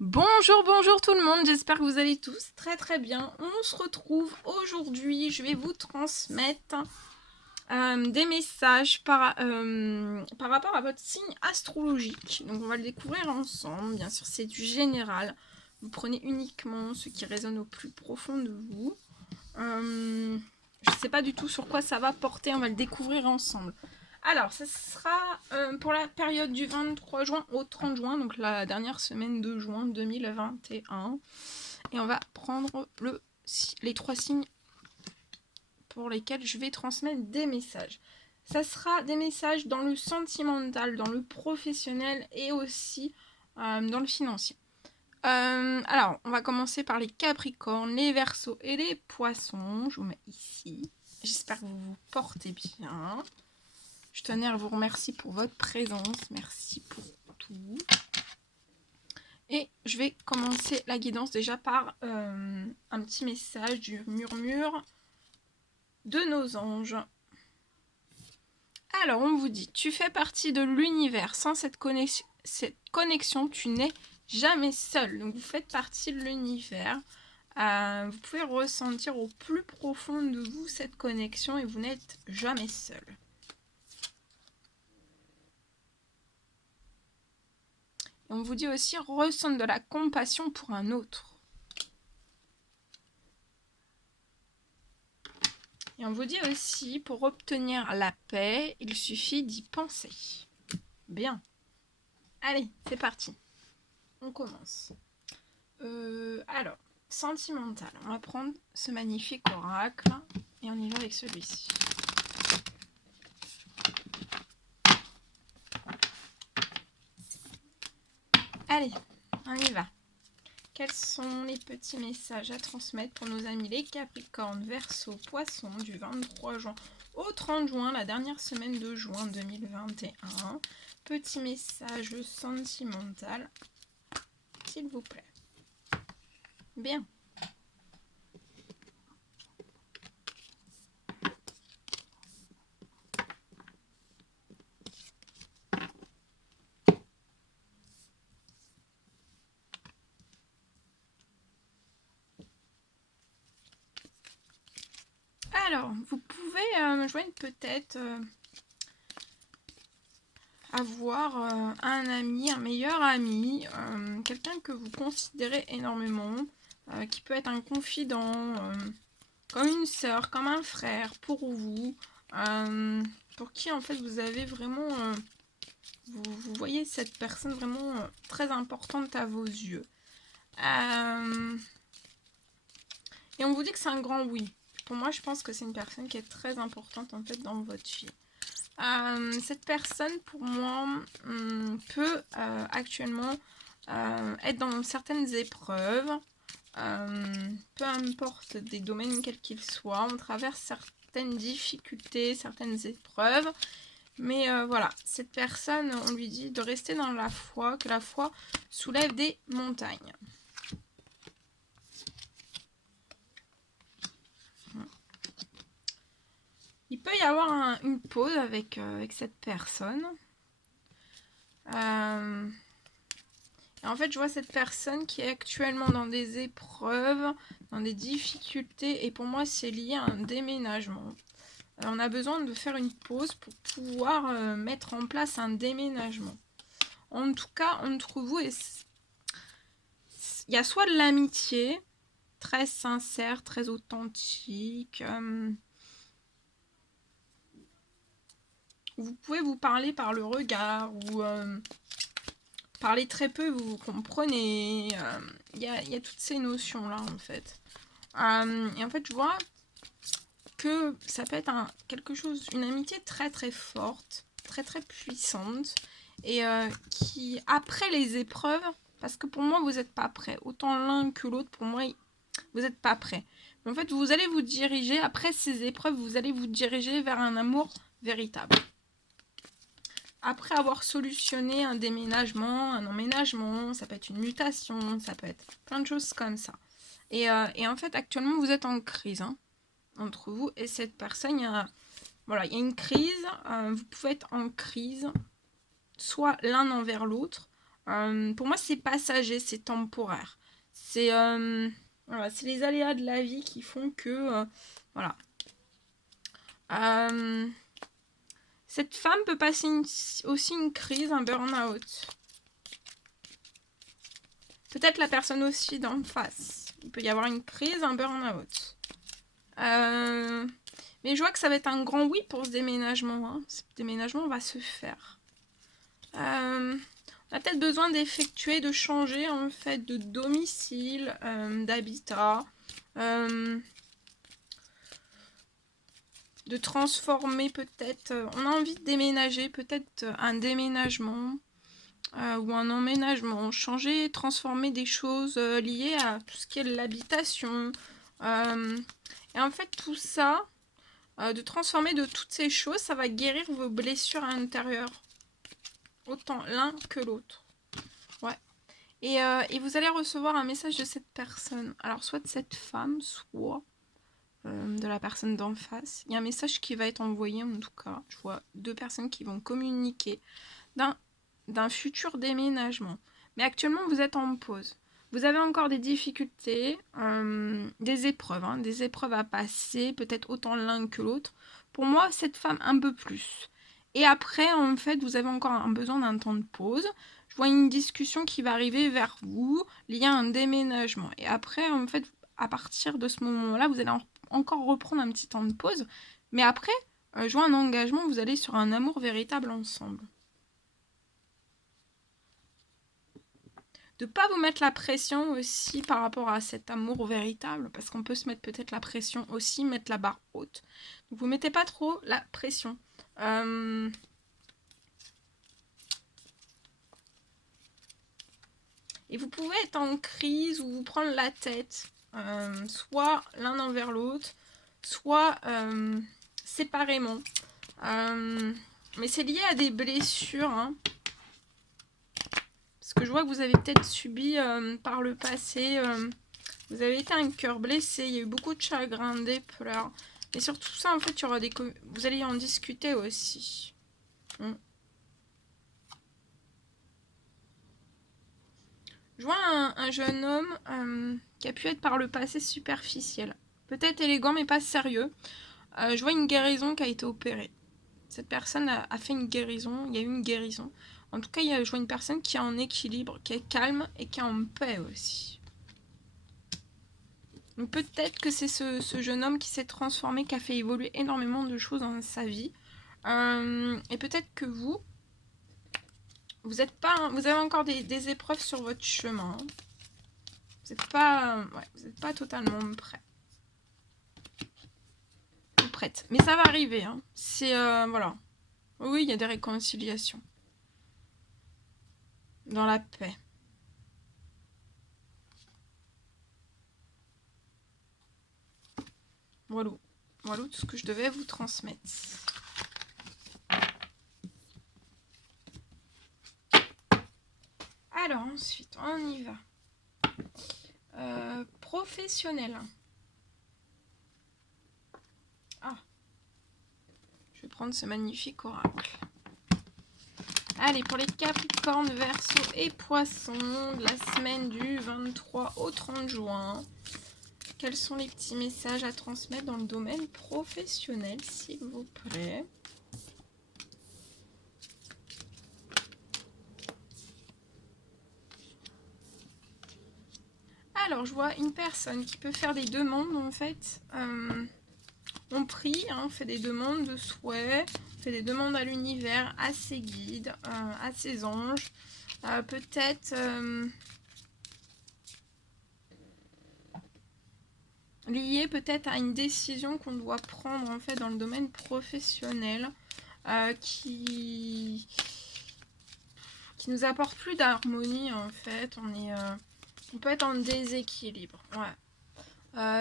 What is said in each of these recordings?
Bonjour, bonjour tout le monde, j'espère que vous allez tous très bien. On se retrouve aujourd'hui, je vais vous transmettre des messages par rapport à votre signe astrologique. Donc on va le découvrir ensemble, bien sûr c'est du général. Vous prenez uniquement ce qui résonne au plus profond de vous. Je ne sais pas du tout sur quoi ça va porter, on va le découvrir ensemble. Alors, ce sera pour la période du 23 juin au 30 juin, donc la dernière semaine de juin 2021. Et on va prendre les 3 signes pour lesquels je vais transmettre des messages. Ça sera des messages dans le sentimental, dans le professionnel et aussi dans le financier. Alors, on va commencer par les Capricornes, les Verseaux et les Poissons. Je vous mets ici. J'espère que vous vous portez bien. Je tenais à vous remercier pour votre présence. Merci pour tout. Et je vais commencer la guidance déjà par un petit message du murmure de nos anges. Alors, on vous dit, tu fais partie de l'univers. Sans cette connexion, tu n'es jamais seul. Donc, vous faites partie de l'univers. Vous pouvez ressentir au plus profond de vous cette connexion et vous n'êtes jamais seul. Et on vous dit aussi, ressent de la compassion pour un autre. Et on vous dit aussi, pour obtenir la paix, il suffit d'y penser. Bien. Allez, c'est parti. On commence. Alors, sentimental. On va prendre ce magnifique oracle et on y va avec celui-ci. Allez, on y va. Quels sont les petits messages à transmettre pour nos amis les Capricornes, Verseaux, Poissons du 23 juin au 30 juin, la dernière semaine de juin 2021. Petit message sentimental, s'il vous plaît. Bien. Alors, vous pouvez joindre peut-être avoir un ami, un meilleur ami, quelqu'un que vous considérez énormément, qui peut être un confident, comme une sœur, comme un frère pour vous, pour qui en fait vous avez vraiment, vous voyez cette personne vraiment très importante à vos yeux. Et on vous dit que c'est un grand oui. Pour moi, je pense que c'est une personne qui est très importante en fait dans votre vie. Cette personne, pour moi, peut actuellement être dans certaines épreuves, peu importe des domaines quels qu'ils soient. On traverse certaines difficultés, certaines épreuves. Mais voilà, cette personne, on lui dit de rester dans la foi, que la foi soulève des montagnes. Il peut y avoir une pause avec cette personne. Et en fait, je vois cette personne qui est actuellement dans des épreuves, dans des difficultés. Et pour moi, c'est lié à un déménagement. On a besoin de faire une pause pour pouvoir mettre en place un déménagement. En tout cas, entre vous, il y a soit de l'amitié, très sincère, très authentique. Vous pouvez vous parler par le regard ou parler très peu, vous comprenez. Il y a toutes ces notions-là, en fait. Et en fait, je vois que ça peut être quelque chose, une amitié très très forte, très très puissante, et qui, après les épreuves, parce que pour moi, vous n'êtes pas prêts. Autant l'un que l'autre, pour moi, vous n'êtes pas prêts. Mais en fait, vous allez vous diriger, après ces épreuves, vous allez vous diriger vers un amour véritable. Après avoir solutionné un déménagement, un emménagement, ça peut être une mutation, ça peut être plein de choses comme ça. Et en fait, actuellement, vous êtes en crise entre vous et cette personne. Il y a une crise. Vous pouvez être en crise, soit l'un envers l'autre, Pour moi, c'est passager, c'est temporaire. C'est voilà, c'est les aléas de la vie qui font que voilà. Cette femme peut passer aussi une crise, un burn-out. Peut-être la personne aussi d'en face. Il peut y avoir une crise, un burn-out. Mais je vois que ça va être un grand oui pour ce déménagement. Hein. Ce déménagement va se faire. On a peut-être besoin d'effectuer, de changer en fait de domicile, d'habitat, de transformer peut-être. On a envie de déménager, peut-être un déménagement ou un emménagement, changer, transformer des choses liées à tout ce qui est l'habitation. Et en fait, tout ça, de transformer de toutes ces choses, ça va guérir vos blessures à l'intérieur. Autant l'un que l'autre. Ouais. Et vous allez recevoir un message de cette personne. Alors, soit de cette femme, soit de la personne d'en face. Il y a un message qui va être envoyé, en tout cas. Je vois 2 personnes qui vont communiquer d'un futur déménagement. Mais actuellement, vous êtes en pause. Vous avez encore des difficultés, des épreuves à passer, peut-être autant l'un que l'autre. Pour moi, cette femme, un peu plus. Et après, en fait, vous avez encore un besoin d'un temps de pause. Je vois une discussion qui va arriver vers vous, liée à un déménagement. Et après, en fait, à partir de ce moment-là, vous allez encore reprendre un petit temps de pause. Mais après, je vois un engagement, vous allez sur un amour véritable ensemble. De ne pas vous mettre la pression aussi par rapport à cet amour véritable, parce qu'on peut se mettre peut-être la pression aussi, mettre la barre haute. Donc vous ne mettez pas trop la pression. Et vous pouvez être en crise ou vous prendre la tête, soit l'un envers l'autre, soit séparément. Mais c'est lié à des blessures, hein. Parce que je vois que vous avez peut-être subi par le passé, vous avez été un cœur blessé, il y a eu beaucoup de chagrin, des pleurs. Et sur tout ça, en fait, il y aura vous allez en discuter aussi. Je vois un jeune homme qui a pu être par le passé superficiel. Peut-être élégant, mais pas sérieux. Je vois une guérison qui a été opérée. Cette personne a fait une guérison, il y a eu une guérison. En tout cas, je vois une personne qui est en équilibre, qui est calme et qui est en paix aussi. Donc peut-être que c'est ce jeune homme qui s'est transformé, qui a fait évoluer énormément de choses dans sa vie. Et peut-être que vous avez encore des épreuves sur votre chemin. Vous n'êtes pas totalement prêt. Ou prête. Mais ça va arriver. Hein. C'est voilà. Oui, il y a des réconciliations. Dans la paix. Voilà. Voilà tout ce que je devais vous transmettre. Alors ensuite, on y va. Professionnel. Ah. Je vais prendre ce magnifique oracle. Allez, pour les Capricornes, Verseaux et Poissons, de la semaine du 23 au 30 juin. Quels sont les petits messages à transmettre dans le domaine professionnel, s'il vous plaît? Alors, je vois une personne qui peut faire des demandes, en fait. On prie, hein, on fait des demandes de souhaits, on fait des demandes à l'univers, à ses guides, à ses anges. Peut-être lié peut-être à une décision qu'on doit prendre en fait dans le domaine professionnel qui nous apporte plus d'harmonie en fait. On peut être en déséquilibre. Ouais.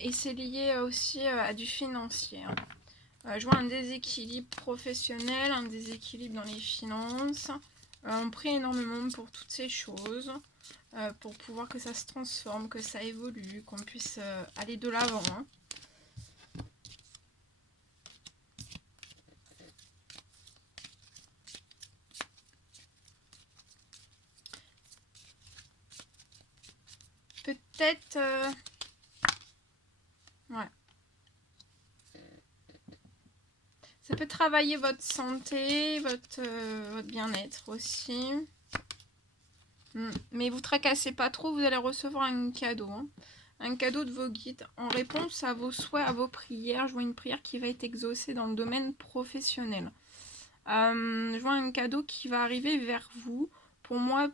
Et c'est lié aussi à du financier. Hein. Je vois un déséquilibre professionnel, un déséquilibre dans les finances. On prie énormément pour toutes ces choses. Pour pouvoir que ça se transforme, que ça évolue, qu'on puisse aller de l'avant. Hein. peut-être... Ouais. Ça peut travailler votre santé, votre bien-être aussi. Mais vous tracassez pas trop, vous allez recevoir un cadeau. Hein. Un cadeau de vos guides en réponse à vos souhaits, à vos prières. Je vois une prière qui va être exaucée dans le domaine professionnel. Je vois un cadeau qui va arriver vers vous. Pour moi,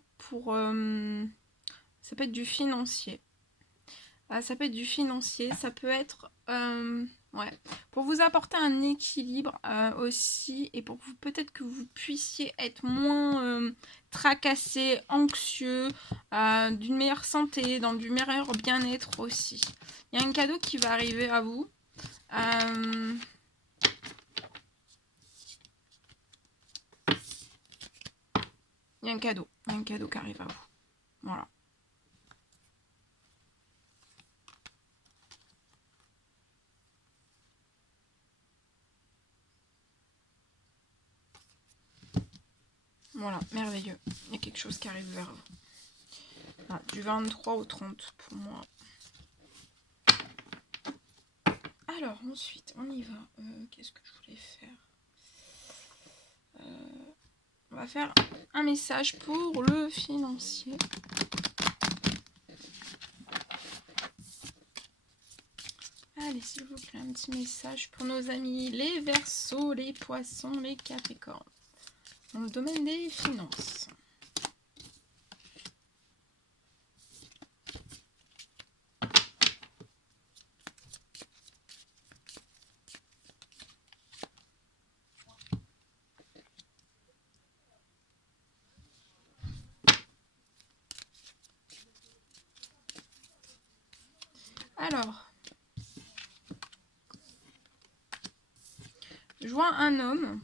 ça peut être du financier. Ça peut être du financier, ça peut être... ouais. Pour vous apporter un équilibre aussi, et pour vous peut-être que vous puissiez être moins tracassé, anxieux, d'une meilleure santé, dans du meilleur bien-être aussi. Il y a un cadeau qui va arriver à vous. Il y a un cadeau qui arrive à vous. Voilà. Voilà, merveilleux. Il y a quelque chose qui arrive vers vous. Ah, du 23 au 30 pour moi. Alors, ensuite, on y va. Qu'est-ce que je voulais faire On va faire un message pour le financier. Allez, s'il vous plaît, un petit message pour nos amis les Verseaux, les Poissons, les Capricornes. Dans le domaine des finances. Alors, je vois un homme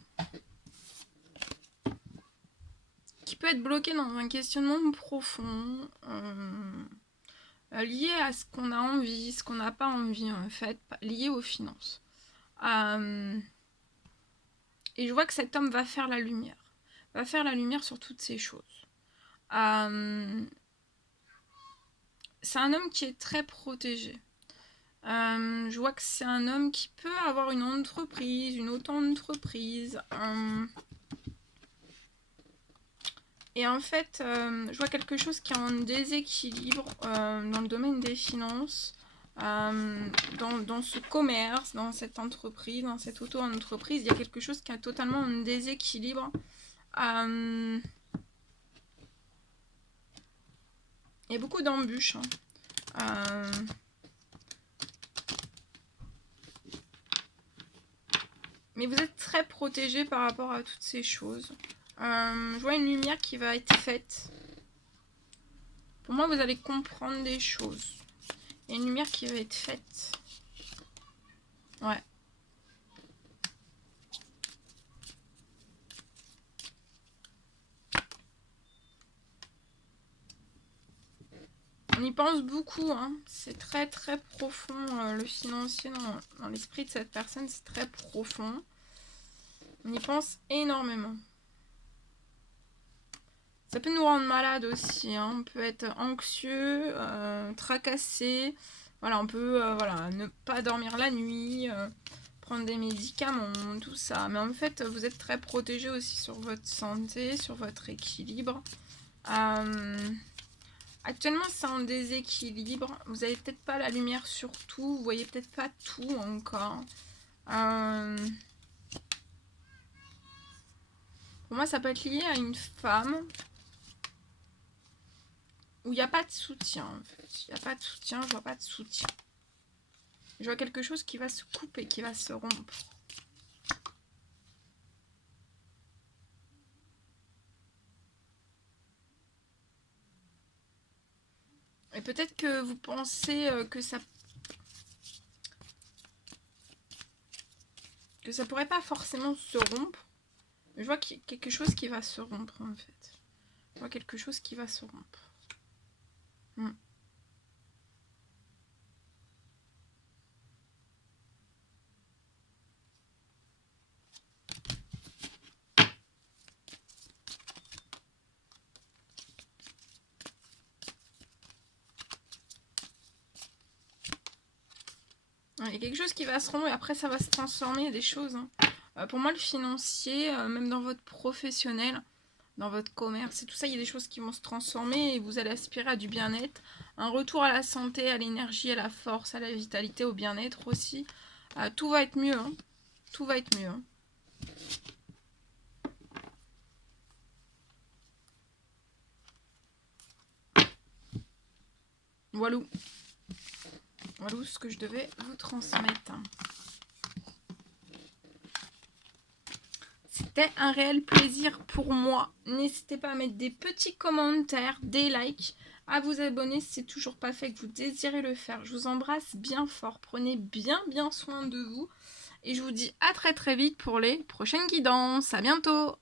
qui peut être bloqué dans un questionnement profond, lié à ce qu'on a envie, ce qu'on n'a pas envie en fait, lié aux finances. Et je vois que cet homme va faire la lumière. Va faire la lumière sur toutes ces choses. C'est un homme qui est très protégé. Je vois que c'est un homme qui peut avoir une entreprise, une auto-entreprise. Et en fait, je vois quelque chose qui est en déséquilibre dans le domaine des finances, dans ce commerce, dans cette entreprise, dans cette auto-entreprise. Il y a quelque chose qui est totalement en déséquilibre. Il y a beaucoup d'embûches. Hein. Mais vous êtes très protégé par rapport à toutes ces choses. Je vois une lumière qui va être faite. Pour moi, vous allez comprendre des choses. Il y a une lumière qui va être faite. Ouais. On y pense beaucoup. Hein. C'est très très profond. Le financier dans l'esprit de cette personne, c'est très profond. On y pense énormément. Ça peut nous rendre malade aussi. Hein. On peut être anxieux, tracassé. Voilà, on peut ne pas dormir la nuit, prendre des médicaments, tout ça. Mais en fait, vous êtes très protégé aussi sur votre santé, sur votre équilibre. Actuellement, c'est en déséquilibre. Vous n'avez peut-être pas la lumière sur tout. Vous voyez peut-être pas tout encore. Pour moi, ça peut être lié à une femme où il n'y a pas de soutien. En fait. Il n'y a pas de soutien, je vois pas de soutien. Je vois quelque chose qui va se couper, qui va se rompre. Et peut-être que vous pensez que ça pourrait pas forcément se rompre. Je vois qu'il y a quelque chose qui va se rompre en fait. Je vois quelque chose qui va se rompre. Il y a quelque chose qui va se rendre et après ça va se transformer. Il y a des choses. Hein. Pour moi, le financier, même dans votre professionnel, dans votre commerce et tout ça, il y a des choses qui vont se transformer et vous allez aspirer à du bien-être. Un retour à la santé, à l'énergie, à la force, à la vitalité, au bien-être aussi. Tout va être mieux. Hein. Tout va être mieux. Hein. Voilà. Voilà ce que je devais vous transmettre. C'était un réel plaisir pour moi. N'hésitez pas à mettre des petits commentaires, des likes, à vous abonner si c'est toujours pas fait, que vous désirez le faire. Je vous embrasse bien fort. Prenez bien soin de vous. Et je vous dis à très vite pour les prochaines guidances. À bientôt!